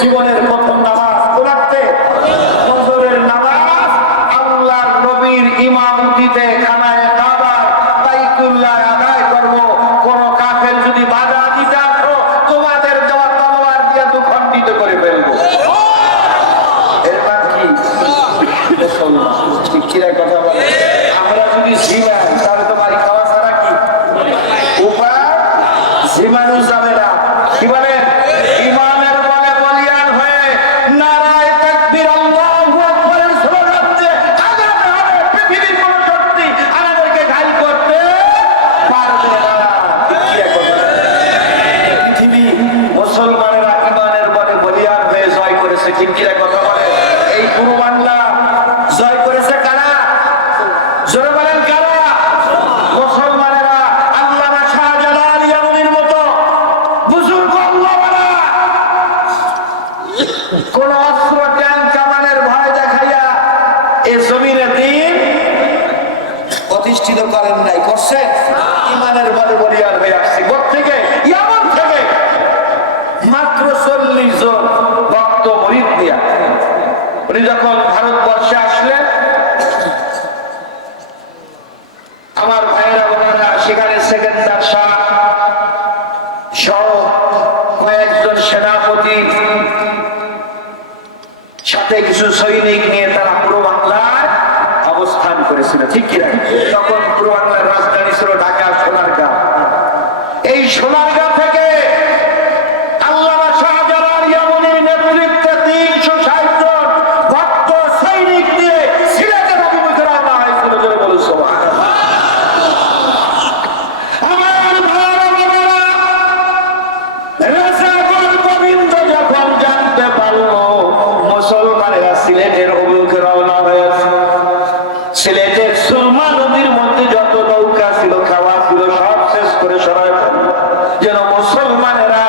জীবনের প্রথম নামাজ পড়াতে ফজরের নামাজ আল্লাহর নবীর ইমামতিতে খানায়ে কাবার বাইতুল্লাহ আদায় করব। কোন কাফের যদি বাধা দিতে আসো তোমাদের দেওয়া তলোয়ার দিয়ে দুখণ্ডিত করে ফেলবো। এর মানে কি মুসলমান ঠিক কিরা কথা বলে? আমরা যদি জিমাই তাহলে তো বাড়ি খাওয়া ছাড়া কি উপায়? জিমানো যাবে না। কি বলে? ইমানের বলে বলিয়ান হয়ে নারায়ে তাকবীর আল্লাহু আকবার স্লোগান দিয়ে আগামী হবে পৃথিবীর কোন শক্তি আমাদেরকে ঘায়েল করতে পারবে না। পৃথিবী মুসলমানেরা ইমানের বলে বলিয়ান হয়ে জয় করেছে। ঠিক কিরা কথা বলে? এই পুরো বাংলা জয় করেছে কারা? জোরে বলেন কারা? মুসলমানেরা। আল্লামা শাহজালাল ইয়ামানির মতো বুজুর্গ আল্লাহওয়ালা কোন অস্ত্র ট্যাঙ্ক কামানের ভয় দেখাইয়া এ জমিনে দিন প্রতিষ্ঠিত করেন নাই, করছে ইমানের বলে বলিয়ান হয়ে আসছে। থেকে ইয়ামান থেকে মাত্র 40 জন ভক্ত মুরিদ দিয়া উনি যখন ভারতবর্ষে আসলেন, আমার ভাইয়েরা বোনেরা সেখানে সেকেন্দার শাহ সহ কয়েকজন সেনাপতি সাথে কিছু সৈনিক নিয়ে তারা পুরো বাংলায় অবস্থান করেছিল। ঠিক কিনা? তখন পুরো বাংলার রাজধানী ছিল ঢাকা, সোনারগাঁ। এই সোনারগাঁ থেকে আল্লামা শাহজালাল ইয়ামানির নেতৃত্বে 360 জন ভক্ত সৈনিক নিয়ে সিলেটের অভিমুখে রওনা হয়েছিল। জোরে বলুন সুবহানাল্লাহ। আমার ভাইয়েরা বোনেরা, রাজাগণ গোবিন্দ যখন জানতে পারল মুসলমানেরা সিলেটের অভিমুখে রওনা হয়েছে, সিলেটের সুরমা নদীর মধ্যে যত নৌকা ছিল, খাওয়া ছিল, সব শেষ করে সরাই ফেলল যেন মুসলমানেরা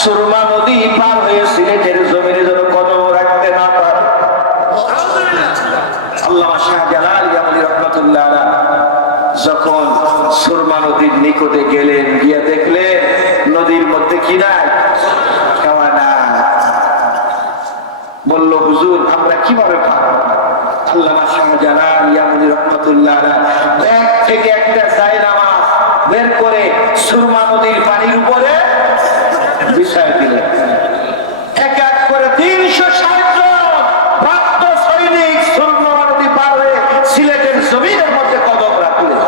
সুরমা নদী পার হয়ে সিলেটের জমিনে যেন কদম রাখতে না পারে। আল্লামা শাহজালাল ইয়ামানি রাহমাতুল্লাহ আলাইহি যখন সুরমা নদীর নিকটে গেলেন, গিয়ে দেখলেন নদীর মধ্যে কি নাই? খাওয়া না। বলল, হুজুর আমরা কিভাবে পাবো? আল্লামা শাহজালাল ইয়ামানি রাহমাতুল্লাহ আলাইহি ব্যাগ থেকে একটা জায়নামাজ বের করে সুরমা নদীর পানির উপরে বিছায় দিলেন। এক এক করে 360 জন ভক্ত সৈনিক সুরমা নদী পার হয়ে সিলেটের জমিনের মধ্যে কদম রাখলেন।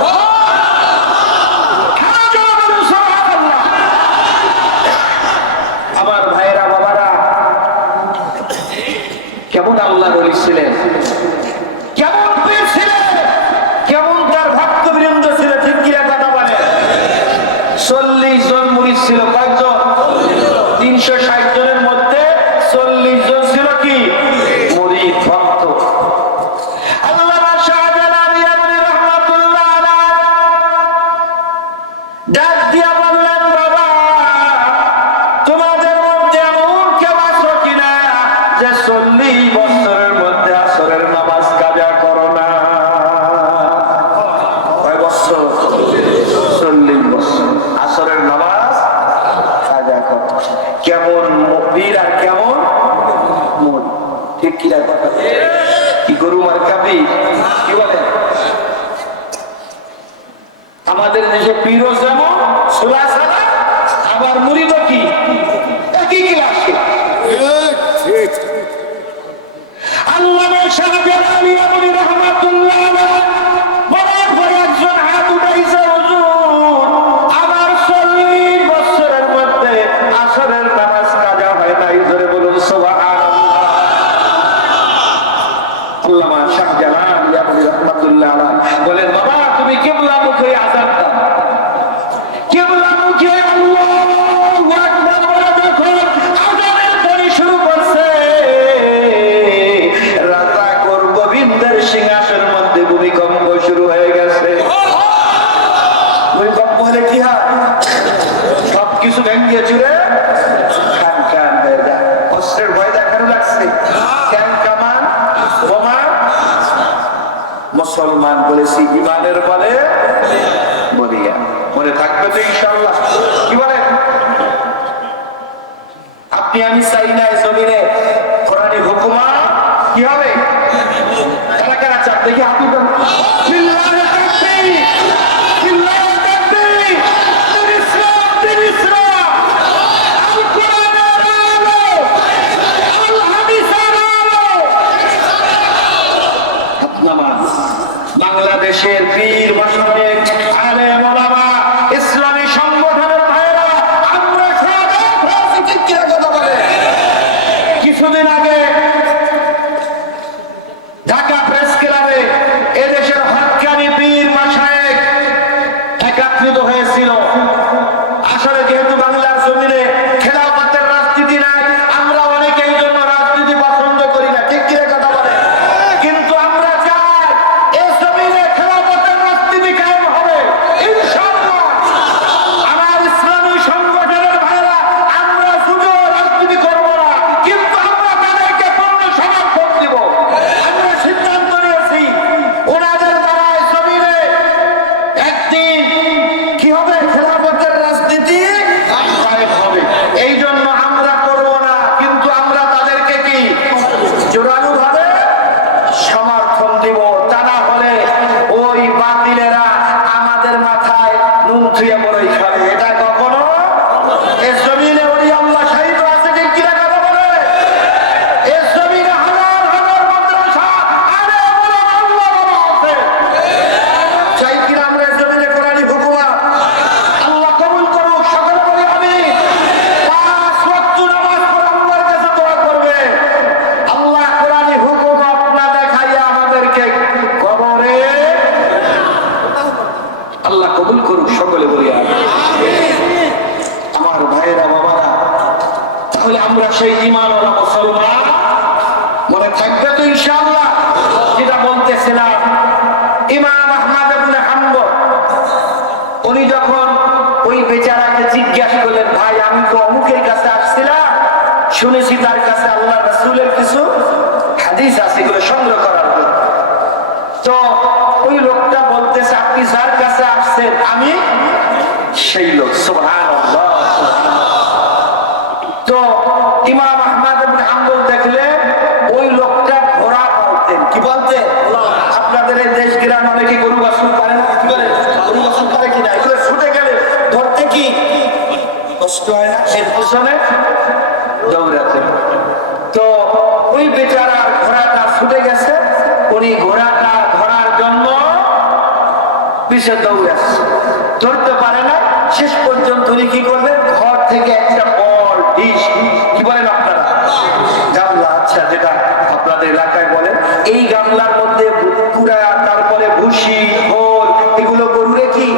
আমার ভাইয়েরা বাবারা, কেমন আল্লাহর ওলি ছিলেন, কেমন পীর ছিলেন, কেমন তার ভক্তবৃন্দ ছিল। ঠিক কি কথা বলে? 40 জন মুরিদ ছিল। কয়জন? 360 জনের মধ্যে 40 জন ছিল কি মুরিদ, ভক্ত। আল্লামা শাহজালাল ইয়ামানি রাহমাতুল্লাহ আলাইহি ডাক দিয়া বললেন, বাবা তোমাদের মধ্যে এমন কেউ আছো কিনা যে 40 বছরের মধ্যে আসরের নামাজ কাজা করো না? কয় বছর? 40 বছর আসরের নামাজ কাজা করো। কেমন মুমিন আর কেমন মুমিন। ঠিক কি কথা? কি গরু আর কাবি কি বলে? আমাদের দেশে পীরও যেমন সোলা সালা, আবার মুরিদও কি একই ক্লাসে। আল্লামা শাহজালাল ইয়ামানি রাহমাতুল্লাহ আলাইহি বড় বড় একজন হাত উঠাইছে, হুজুর আমার 40 বছরের মধ্যে আসরের নামাজ কাজা হয় নাই। জোরে বলুন সুবহানাল্লাহ। আল্লামা শাহজালাল ইয়ামানি রাহমাতুল্লাহ আলাইহি বলেন, বাবা তুমি কিবলা মুখে আযান দাও। কিবলা মুখে আল্লাহু আকবার বলে যখন আযানের ধ্বনি শুরু করছে, রাজা গোবিন্দের সিংহাসনের মধ্যে ভূমিকম্প শুরু হয়ে গেছে। ভূমিকম্প হলে কি হয়? সবকিছু ভেঙে চুরে খান খান হয়ে যায়। অস্ত্রের ভয় দেখানো লাগছে, ক্যান কামান বোমা। মুসলমান বলেছি ইমানের বলে বলিয়া মনে থাকবে তো ইনশাআল্লাহ। কি বলেন? আপনি আমি চাই না জমিনে কোরআনী হুকুমা কি হবে। কারা কারা চাপ দেখি হাত উঠান। লিল্লাহি তাকবীর, লিল্লাহি তাকবীর, দিন ইসলাম, দিন ইসলাম, আল কোরআনের আলো, আল হাদিসের আলো। হাত নামান। বাংলাদেশের পীর মাশায়েখ আলেম ওলামা ইসলামী সংগঠনের ভাইরা আমরা সবাই ঠিক কি কথা বলে। কিছুদিন আগে ঢাকা প্রেস ক্লাবে এদেশের হক্কানি পীর মাশায়েখ একত্রিত হয়েছিল। আসলে যেহেতু বাংলার জমিনে খেলাফতের রাজনীতি নাই, আমরা অনেকে এই জন্য রাজনীতি পছন্দ করি না, ঠিক কি কথা বলে। কিন্তু আমরা চাই এই জমিনে খেলাফতের রাজনীতি কায়েম হবে ইনশাআল্লাহ। আমার ইসলামী সংগঠনের ভাইরা আমরা শুধু রাজনীতি করব না, কিন্তু আমরা তাদেরকে পূর্ণ সমর্থন দিব। আমরা সিদ্ধান্ত নিয়েছি ওনাদের দ্বারা এই জমিনে একদিন কি হবে, খেলাফতের রাজনীতি কায়েম হবে। এই জন্য আমরা করব না, কিন্তু আমরা তাদেরকে কি জোরালো ভাবে সমর্থন দিব। তা না হলে ওই বাতিলেরা আমাদের মাথায় নুন ছুঁয়ে বড়ই খাবে। এটা কখনো এই জমিনে ওই আল্লাহ শহীদ আছে, ঠিক কি কথা বলে। এই জমিনে হাজার হাজার মাদ্রাসা আরে বলো আল্লাহ আছে। চাই কিনা আমরা এই জমিনে কোরআনী হুকুমা আল্লাহ কবুল করুক। সকলে বলি আমিন। 5 ওয়াক্ত নামাজ পড়ে আল্লাহর কাছে দোয়া করবে, আল্লাহ কোরআনী হুকুম আপনা দেখাইয়া আমাদেরকে কবরে আল্লাহ কবুল করুক। সকলে বলি আমিন। আমার ভাইয়েরা বাবারা, তাহলে আমরা সেই ঈমানওয়ালা মুসলমান মনে থাকবে তো ইনশাআল্লাহ। যেটা বলতেছিলাম, ইমাম আহমদ ইবনে হাম্বল উনি যখন ওই বেচারাকে জিজ্ঞাসা করলেন, ভাই আমি তো অমুকের কাছে আসছিলাম, শুনেছি তার কাছে আল্লাহ রাসূলের কিছু হাদিস আছে, এগুলো সংগ্রহ করার জন্য। তো ওই লোকটা বলতেছে, আপনি যার কাছে আসছেন আমি সেই লোক। সুবহানাল্লাহ। তো ইমাম আহমদ ইবনে হাম্বল দেখলেন ওই লোকটা ঘোড়া পালতেন। কি বলতেন? আপনাদের এই দেশ গ্রামে অনেকে গরু বাছুর পারে না, কি বলে গরু বাছুর পারে কিনা, এগুলো ছুটে গেলে ধরতে কি কষ্ট হয় না, এর পিছনে দৌড়াতে। তো ওই বেচারার ঘোড়াটা ছুটে গেছে, উনি ঘোড়াটা ধরার জন্য পিছে দৌড়াচ্ছে, ধরতে পারে না। শেষ পর্যন্ত উনি কি করলেন, ঘর থেকে একটা বল ডিশ, কি বলেন আপনারা, গামলা, আচ্ছা যেটা আপনাদের এলাকায় বলেন, এই গামলার মধ্যে পুরা, তারপরে ভুসি খোল, এগুলো গরুরে কি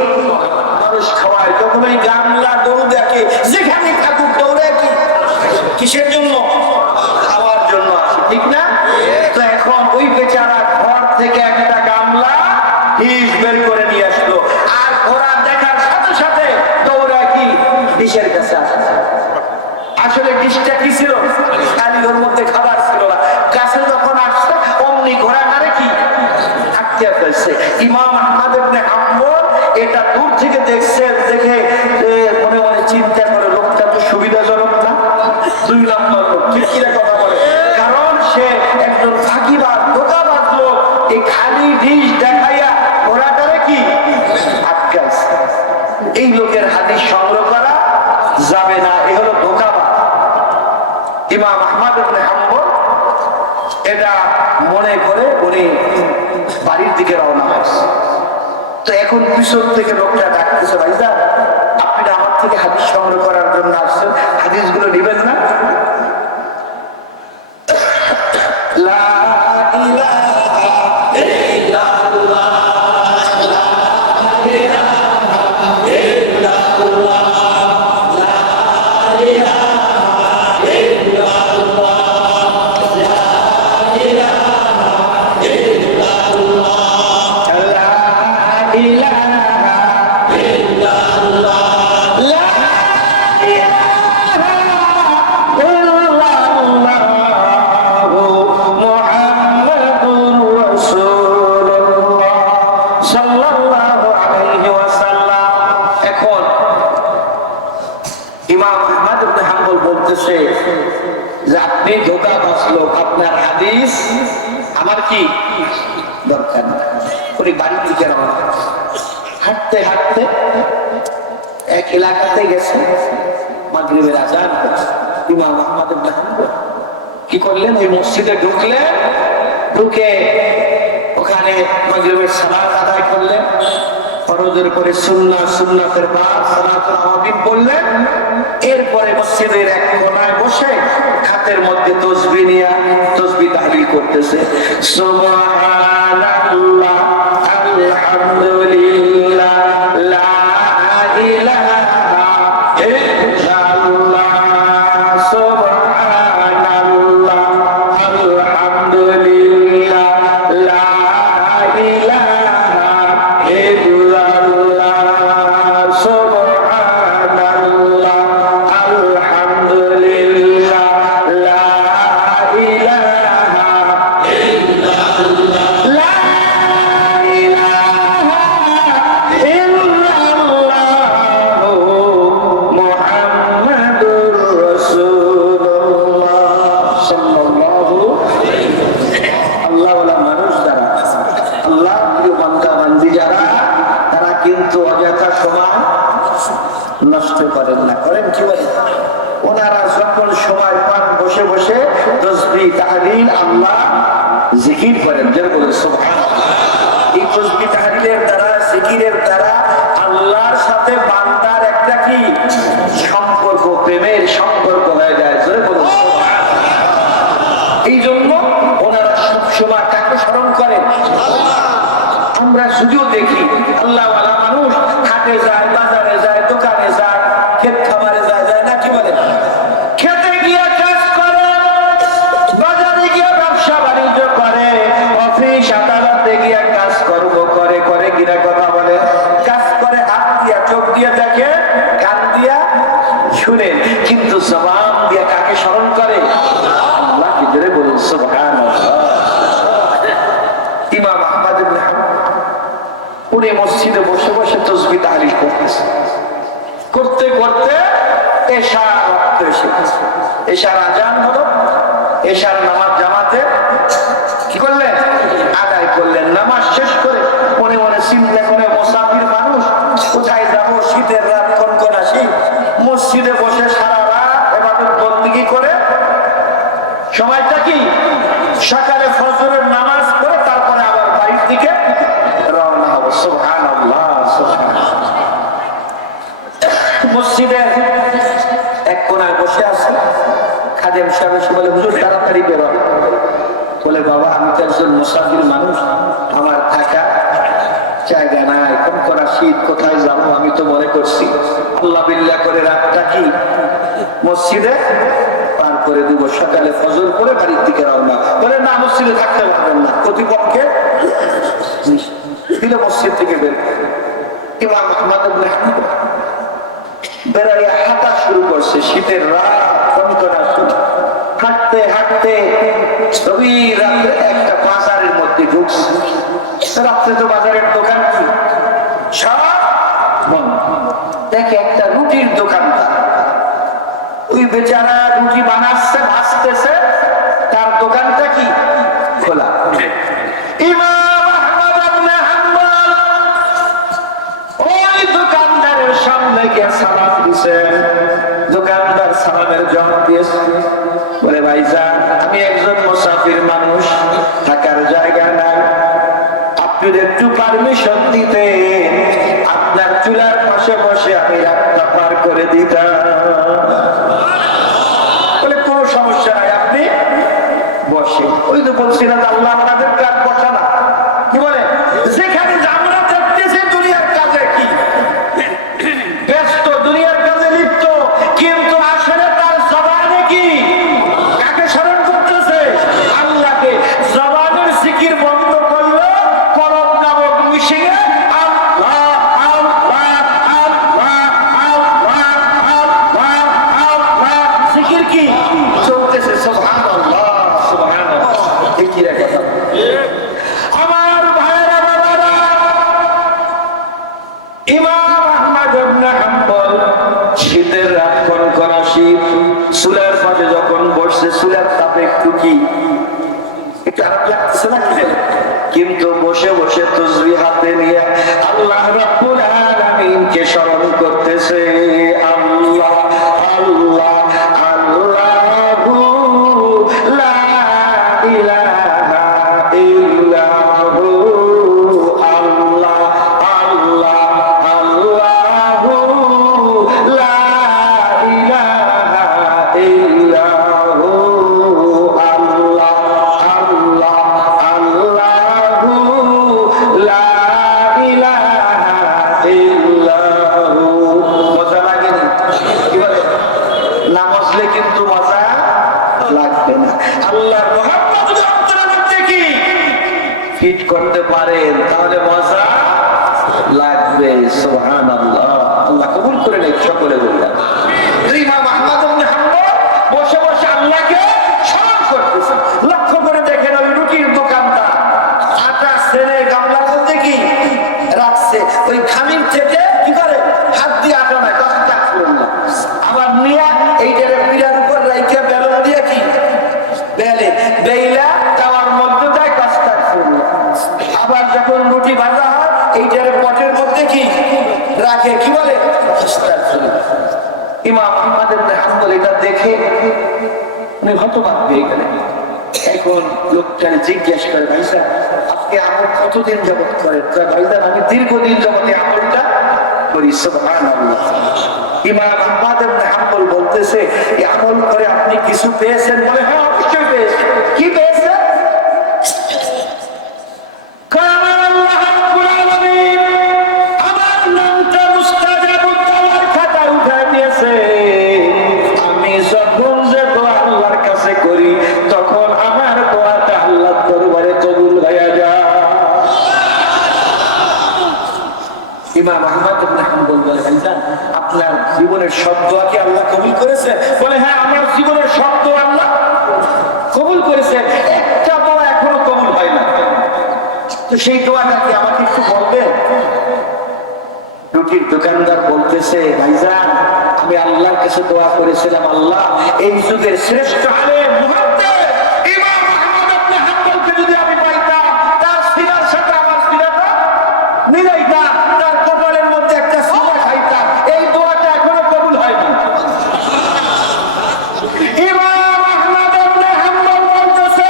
মানুষ খাওয়ায়। তখন ওই গামলা গরু দেখে, যেখানে থাকুক দৌড়ে কি কিসের জন্য, খাওয়ার জন্য আসে, ঠিক না। তো এখন ওই বেচারা ঘর থেকে একটা গামলা ডিশ বের করে নিয়ে আসলো, আর ঘোড়া দেখার সাথে সাথে দৌড়া কি ডিশের কাছে আসে। আসলে ডিশটা কি ছিল, খালি ওর মধ্যে খাবার ছিল না। কাছে যখন আসছে অমনি ঘোড়াটারে কি থাকতে ফেলছে। ইমাম আহমদ ইবনে হাম্বল এটা দূর থেকে দেখছে, দেখে মনে মনে চিন্তা করে, লোকটা তো সুবিধাজনক না, 2 নম্বর লোক, ঠিক কি কথা বলে। কারণ সে একজন ফাঁকিবাজ, ধোঁকাবাজ লোক, এই খালি ডিশ দেখাইয়া ঘোড়াটারে কি আটকাইছে। এই লোকের হাদিস সংগ্রহ করা যাবে না, এ হলো ধোঁকাবাজ। ইমাম আহমদ ইবনে হাম্বল এটা মনে করে উনি বাড়ির দিকে রওনা হয়েছে। তো এখন পিছন থেকে লোকটা ডাকতেছে, ভাইজান আপনি আমার থেকে হাদিস সংগ্রহ করার জন্য আসছেন, হাদিসগুলো নেবেন না? লা ইলাহা ইল্লাল্লাহ, লা ইলাহা ইল্লাল্লাহ, লা ইলাহা ইল্লাল্লাহ, লা ইলাহা ইল্লাল্লাহ, লা ইলাহা ইল্লাল্লাহ, লা ইমাম আহমদ ইবনে হাম্বল বলতেছে যে আপনি ধোঁকাবাজ লোক, আপনার হাদিস আমার কি দরকার নেই। উনি বাড়ির দিকে রওনা, হাঁটতে হাঁটতে এক এলাকাতে গেছে, মাগরিবের আজান হচ্ছে। ইমাম আহমদ ইবনে হাম্বল কি করলেন, ওই মসজিদে ঢুকলেন, ঢুকে ওখানে মাগরিবের সালাত আদায় করলেন, ফরজের পরে সুন্নাহ, সুন্নাতের বাদ সালাতুল আওয়াবিন পড়লেন। এরপরে মসজিদের এক কোনায় বসে হাতের মধ্যে তাসবিহ নিয়ে তাসবিহ তাহলিল করতেছে, সুবহানাল্লাহ আলহামদুলিল্লাহ লা ইলাহা ইল্লাল্লাহ সুবহানাল্লাহ আলহামদুলিল্লাহ লা ইলাহা ইল্লাল্লাহ সুবহানাল্লাহ আলহামদুলিল্লাহ লা ইলাহা ইল্লাল্লাহ লা ইলাহা ইল্লাল্লাহ মুহাম্মাদুর রাসূলুল্লাহ সাল্লাল্লাহু আলাইহি ওয়াসাল্লাম। আল্লাহওয়ালা মানুষ যারা, আল্লাহ প্রিয় বান্দা বান্দি যারা, তারা কিন্তু অযথা সময় নষ্ট করেন না। করেন কি বলেন? ওনারা যখন সময় পান বসে বসে তাসবিহ তাহলিল আল্লাহ জিকির করেন। যারা বলেন সুবহানাল্লাহ। এই তাসবিহ তাহলিলের দ্বারা, জিকিরের দ্বারা আল্লাহর সাথে বান্দার একটা কি সম্পর্ক, প্রেমের সম্পর্ক হয়ে যায়। যারা বলেন সুবহানাল্লাহ। এই জন্য ওনারা সবসময় কাকে স্মরণ করেন? আমরা যদিও দেখি আল্লাহওয়ালা মানুষ হাটে যায়, বাজারে যায়, দোকানে যায়, ক্ষেত খামারে যায়, যায় না? কি বলে? খেতে গিয়ে কাজ করে, বাজারে গিয়ে ব্যবসা বাণিজ্য করে, অফিস আদালতে গিয়ে কাজ কর্ম করে, করে গিয়ে কথা বলে, কাজ করে হাত দিয়া, চোখ দিয়ে দেখে, কান দিয়া শুনে, কিন্তু জবান দিয়া কাকে স্মরণ করে? আল্লাহ। কি জোরে বলুন সুবহানাল্লাহ। ইমাম আহমদ ইবনে হাম্বল উনি মসজিদে বসে বসে তাসবিহ তাহলিল করতেছে, করতে করতে এশার ওয়াক্ত এসে গেছে। এশার আজান হলো, এশার নামাজ জামাতে কি করলেন? আদায় করলেন। নামাজ শেষ করে মনে মনে চিন্তা করে, মুসাফির মানুষ, কোথায় যাবো, শীতের রাত, কনকনা শীত, মসজিদে বসে সারা রাত ইবাদত বন্দেগী করে সময়টা কি সকালে ফজরের নামাজ পড়ে তারপরে আবার বাড়ির দিকে রওনা হবো। সুবহানাল্লাহ, সুবহানাল্লাহ। মসজিদের এক কোনায় বসে আছে, খাদেম সাহেব এসে বলে, হুজুর তাড়াতাড়ি বেরোন। বলে, বাবা আমি তো একজন মুসাফির মানুষ, আমার থাকা জায়গা নাই, কনকনা শীত, কোথায় যাবো? আমি তো মনে করছি আল্লাহ বিল্লাহ করে রাতটা কি মসজিদে পার করে দিব, সকালে ফজর করে বাড়ির দিকে রওনা। বলে, না মসজিদে থাকতে পারবেন না, প্রতিপক্ষে দিলে মসজিদ থেকে বের। ইমাম আহমদ ইবনে হাম্বল বেড়াইয়া হাঁটা শুরু করছে, শীতের রাত, কনকনা শীত। হাঁটতে হাঁটতে গভীর রাতে একটা বাজারের মধ্যে ঢুকছে। রাত্রে তো বাজারের দোকান কি সব বন্ধ। দেখে একটা রুটির দোকানদার, ওই বেচারা রুটি বানাচ্ছে, ভাজতেছে, তার দোকানটা কি খোলা। ইমাম আহমদ ইবনে হাম্বল ওই দোকানদারের সামনে গিয়ে সালাম দিয়েছেন। দোকানদার সালামের জবাব দিয়েছে, বলে, ভাইজান আমি একজন মুসাফির মানুষ, থাকার জায়গা নাই, আপনি একটু পারমিশন দিতেন, আপনার চুলার পাশে বসে আমি রাতটা পার করে দিতাম। বলে, কোনো সমস্যা নাই, আপনি বসে। ওই তো বলছি না, আল্লাহ আমাদের কাজ বসা না। কি বলে? যেখানে আমরা দেখতেছি দুনিয়ার কাজে কি ব্যস্ত, দুনিয়ার কাজে লিপ্ত, কিন্তু আসলে তার জবানে কি কাকে স্মরণ করতেছে? আল্লাহকে। জবানের জিকির বন্ধ করলো, কলব নামক মিশিয়ে আল্লাহ আল্লাহ আল্লাহ আল্লাহ আল্লাহ আল্লাহ জিকির কি চলতেছে। সুবহানাল্লাহ, সুবহানাল্লাহ। ঠিক কথা। আমার ভাইরা বাবারা, ইমাম আহমদ ইবনে হাম্বল শীতের রাত, কনকনা শীত, চুলার পাশে যখন বসছে চুলার তাপে একটু কি একটু আরাম লাগতেছে না কি? কিন্তু বসে বসে তাসবিহ হাতে নিয়ে আল্লাহ রাব্বুল আলামিনকে স্মরণ করতেছে। আল্লাহ আল্লাহ আল্লাহু লা ইলাহা ইল্লাহু আল্লাহ আল্লাহ আল্লাহু লা ইলাহা ইল্লাহু আল্লাহ আল্লাহ আল্লাহু লা ইলাহা ইল্লাহু। মজা লাগেনি? কি বলে? না মজলে কিন্তু মজা লাগবে না। আল্লাহর মহব্বত যদি অন্তরের মধ্যে কি ফিট করতে পারেন তাহলে মজা লাগবে। সুবহানাল্লাহ। আল্লাহ কবুল করে নেন সকলে বললেন। ইমাম আহমদ ইবনে হাম্বল বসে বসে আল্লাহকে স্মরণ করতেছেন। লক্ষ্য করে দেখেন ওই রুটির দোকানদার আটা ছেড়ে গামলার মধ্যে কি রাখছে, ওই খামির থেকে কি করে হাত দিয়ে আটা নাই কষ্টটা করলো, আবার নিয়ে এইটারে পিড়ার উপর রাইখে বেলন দিয়ে কি বেলে বেইলা তাওয়ার মধ্যে দেয় কষ্টটা করলো। আবার যখন রুটি ভাজা হয় এইটারে পটের মধ্যে কি রাখে, কি বলে কষ্টটা করলো। ইমাম আহমদ ইবনে হাম্বল এটা দেখে উনি হতবাক হয়ে গেলেন। এখন লোকটাকে জিজ্ঞেস করে, ভাই সাহেব আপনি আমল কতদিন যাবত করেন? ভাই সাহেব আমি দীর্ঘদিন যাবত এই আমলটা করি। সুবহানাল্লাহ। ইমাম আহমদ ইবনে হাম্বল বলতেছে, এই আমল করে আপনি কিছু পেয়েছেন? বলে হ্যাঁ অবশ্যই পেয়েছি। কি পেয়েছেন? ইমাম আহমদ ইবনে হাম্বল বলে, ভাইজান আপনার জীবনের সব দোয়া কি আল্লাহ কবুল করেছে? বলে হ্যাঁ আমার জীবনের সব দোয়া আল্লাহ কবুল করেছে, একটা দোয়া এখনো কবুল হয় না। তো সেই দোয়াটা কি আমাকে একটু বলবেন? রুটির দোকানদার বলতেছে, ভাইজান আমি আল্লাহর কাছে দোয়া করেছিলাম, আল্লাহ এই যুগের শ্রেষ্ঠ আলেম মুহাদ্দিস ইমাম আহমদ ইবনে হাম্বলকে যদি আমি পাইতাম, তার সিনার সাথে আমার সিনাটা মিলাইতাম, তার কপালের মধ্যে একটা সিনা খাইতাম, এই দোয়াটা এখনো কবুল হয়নি। ইমাম আহমদ ইবনে হাম্বল বলতেছে,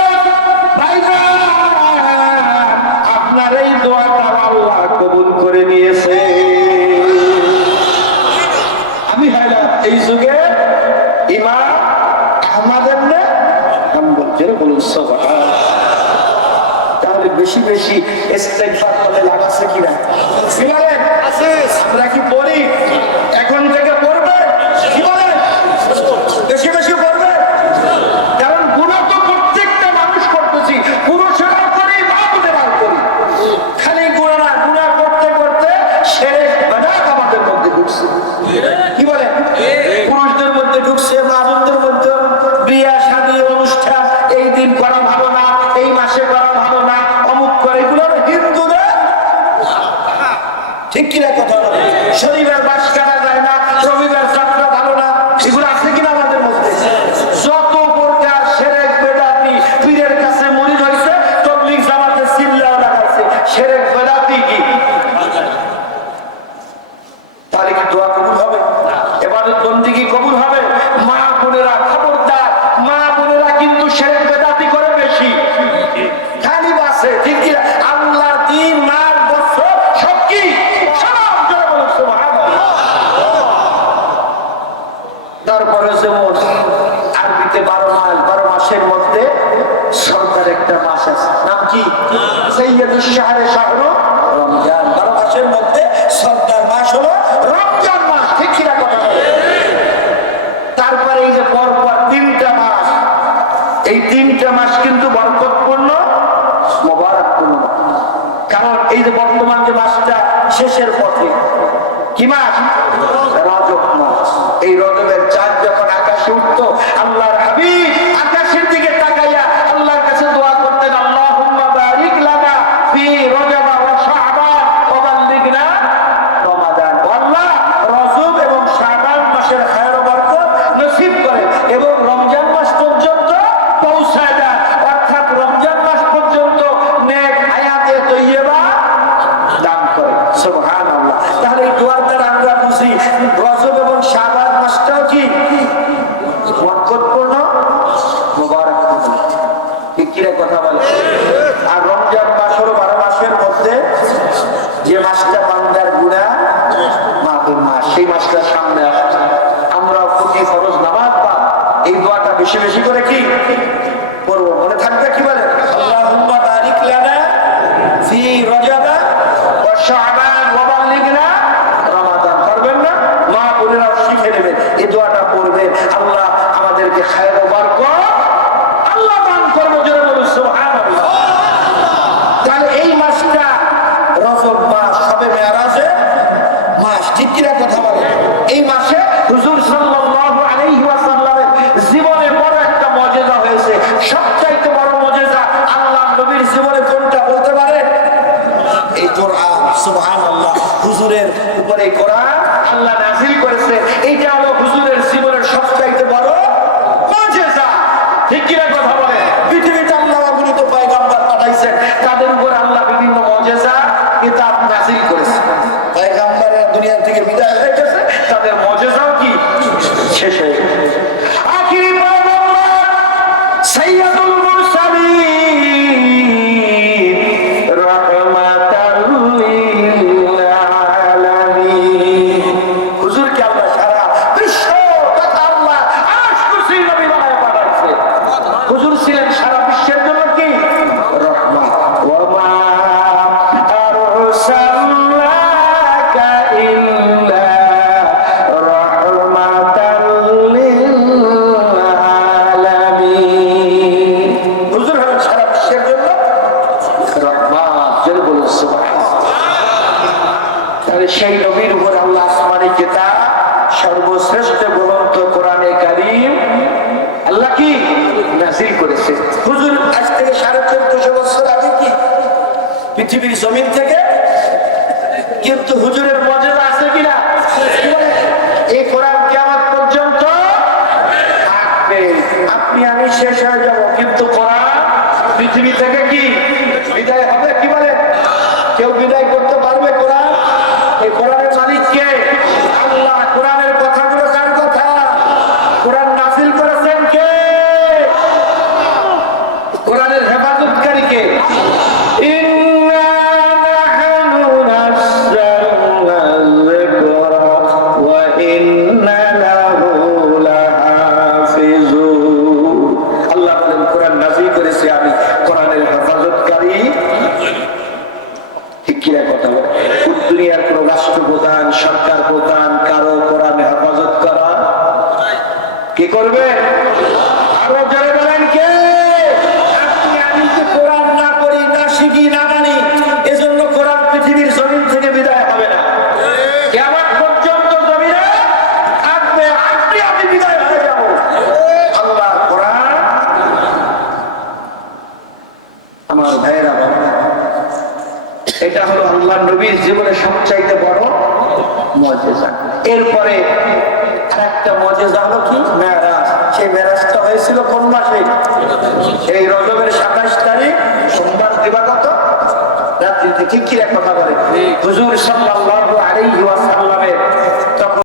ভাইজান আপনার এই দোয়াটা আল্লাহ কবুল করে নিয়েছে। আমি হইলাম এই যুগে ইমাম আহমদ ইবনে হাম্বল। যেন বলুন সুবহানাল্লাহ। তাহলে বেশি বেশি ইস্তেগফার করতে লাগাচ্ছে কিনা? আমরা কি পড়ি? এখন থেকে পড়বে? কি বলেন? বেশি বেশি পড়বে, কারণ গুনাহ তো প্রত্যেকটা মানুষ করতেছি, পুরুষেরাও করি বাবুদেরাও করি। খালি গুনাহ গুনাহ করতে করতে শিরক বিদআত আমাদের মধ্যে ঢুকছে। কি বলে? পুরুষদের মধ্যে ঢুকছে, বাবুদের মধ্যে বিয়ে শাদী অনুষ্ঠান এই দিন করা ভালো না, এই মাসে করা ভালো না, অমুক করে, এগুলো হিন্দুদের ঠিক কিনা কথা বলে। শনিবার বাস করা যায় না, রবিবার যাত্রা ভালো না, এগুলো আছে কিনা আমাদের মধ্যে? যত প্রকার শিরক বিদআতি পীরের কাছে মুরিদ হইছে, তাবলীগ জামাতে সিল্লাও লাগাইছে, শিরক বিদআতি কি? তাহলে কি দোয়া কবুল হবে? ইবাদত বন্দেগী কবুল হবে? মা বোনেরা খবরদার, মা বোনেরা কিন্তু শিরক বিদআতি করে বেশি, খালি বাসে ঠিক কিনা? আল্লাহর দ্বীন মাল বস্ত্র সব কি সালাম করে বলুন সুবহানাল্লাহ। তারপরে যেমন আরবিতে 12 মাসের মধ্যে সরকার একটা মাস আছে, নাম কি? সাইয়্যিদুশ শাহরে শাহরু রমজান। 12 মাসের মধ্যে সরকার মাস হলো রমজান মাস, ঠিক কিনা কথা বলে? তারপরে এই যে পরপর 3টা মাস, এই 3টা মাস কিন্তু বরকতপূর্ণ মোবারকপূর্ণ। কারণ এই যে বর্তমান যে মাসটা শেষের পথে, কি মাস? রজব মাস। এই রজবের চাঁদ যখন আকাশে উঠতো, আল্লাহর হাবিব আকাশের দিকে তাকাইয়া আল্লাহর কাছে দোয়া করতেন, আল্লাহুম্মা বারিক লানা ফি রজব ওয়া শাবান ওয়া বাল্লিগনা রমাদান। আল্লাহ রজব এবং শাবান মাসের খায়র বরকত নসিব করেন এবং কিরা কথা বলে। আর রমজান মাস হলো 12 মাসের মধ্যে যে মাসটা বান্দার গুনাহ মাফের মাস, সেই মাসটা সামনে আসছে। আমরা প্রতি ফরজ নামাজ বা এই দোয়াটা বেশি বেশি করে কি পড়বো, মনে থাকবে কি বলে, আল্লাহুম্মা বারিক লানা ফি রজব ওয়া শাবান ওয়া বাল্লিগনা রমাদান। পারবেন না? মা বোনেরা শিখে নেবেন, এই দোয়াটা পড়বেন। আল্লাহ আমাদেরকে খায়ের ও বরকত আল্লাহ দান করবে, জোরে বলুন সুবহানাল্লাহ। তাহলে এই মাসটা রজব মাস, সবে মেরাজের মাস, ঠিক কিনা কথা বলে। এই মাসে হুজুর সাল্লাল্লাহু আলাইহি ওয়াসাল্লামের জীবনে বড় একটা মুজিজা হয়েছে। সবচাইতে বড় মুজিজা আল্লাহর নবীর জীবনে কোনটা বলতে পারেন? এই কোরআন, সুবহানাল্লাহ। হুজুরের উপরে কোরআন আল্লাহ নাযিল করেছে, এইটা হলো হুজুরের জীবনের সবচাইতে বড় মুজিজা, ঠিক কিনা কথা বলে। পৃথিবীতে আল্লাহ অগণিত পয়গম্বর পাঠাইছেন, তাদের উপর আল্লাহ বিভিন্ন মুজিজা কিতাব নাযিল করেছেন। পয়গম্বরেরা দুনিয়া থেকে বিদায় হয়ে গেছে, তাদের মুজিজাও কি শেষ হয়ে গেছে। আখিরি পয়গম্বর সাইয়্যিদুল মুরসালিন রাহমাতাল লিল আলামিন, হুজুরকে আল্লাহ সারা বিশ্ব তথা আল্লাহ আরশ কুরসি নবী বানায় পাঠাইছে। হুজুর ছিলেন সারা বিশ্বের জন্য কি রহমত। ওয়া মা আরসালনাকা ইল্লা রাহমাতাল লিল আলামিন। হুজুর হলেন সারা বিশ্বের জন্য রহমত, জোরে বলুন সুবহানাল্লাহ। তাহলে সেই নবীর উপর আল্লাহ আসমানি কিতাব সর্বশ্রেষ্ঠ গ্রন্থ কোরআনে কারীম আল্লাহ কি নাযিল করেছে। হুজুর আজ থেকে 1450 বছর আগে কি পৃথিবীর জমিন থেকে, কিন্তু হুজুরের মুজিজা আছে কিনা? এই কোরআন কিয়ামত পর্যন্ত থাকবে। আপনি আমি শেষ হয়ে যাব, কিন্তু কোরআন পৃথিবী থেকে কি বিদায় হবে? কি বলে, কেউ বিদায় করতে পারবে কোরআন? এই কোরআনের মালিক কে? আল্লাহ। কোরআনের কথাগুলো কার কথা? কোরআন নাযিল করেছেন কে? কোরআনের হেফাজতকারী কে? ইন্না নাহনু নাযালনা যিকরা ওয়া ইন্না লাহু লাহাফিজুন। আল্লাহ বলেন কোরআন নাযিল করেছি আমি, কোরআনের হেফাজতকারী। ঠিক কিনা কথা বলে। দুনিয়ার কোন রাষ্ট্রপ্রধান, সরকার প্রধান কারো কোরআন হেফাজত করা কি করবে? আরো জোরে বলেন কে? আপনি আমি যে কোরআন না পড়ি, না শিখি, না মানি, এজন্য কোরআন পৃথিবীর জমিন থেকে বিদায় হবে না। কিয়ামত পর্যন্ত জমিনে থাকবে, আপনি আমি বিদায় হয়ে যাব। আল্লাহ কোরআন, আমার ভাইয়েরা বলেন, এটা হলো আল্লাহর নবীর জীবনের সবচাইতে বড় মুজিজা। এরপরে আরেকটা মুজিজা হলো কি মেরাজ। সেই মেরাজটা হয়েছিল কোন মাসে? এই রজবের 27 তারিখ সোমবার দিবাগত রাত্রিতে। ঠিক কি কথা বলে হুজুর সাল্লাল্লাহু আলাইহি ওয়াসাল্লামের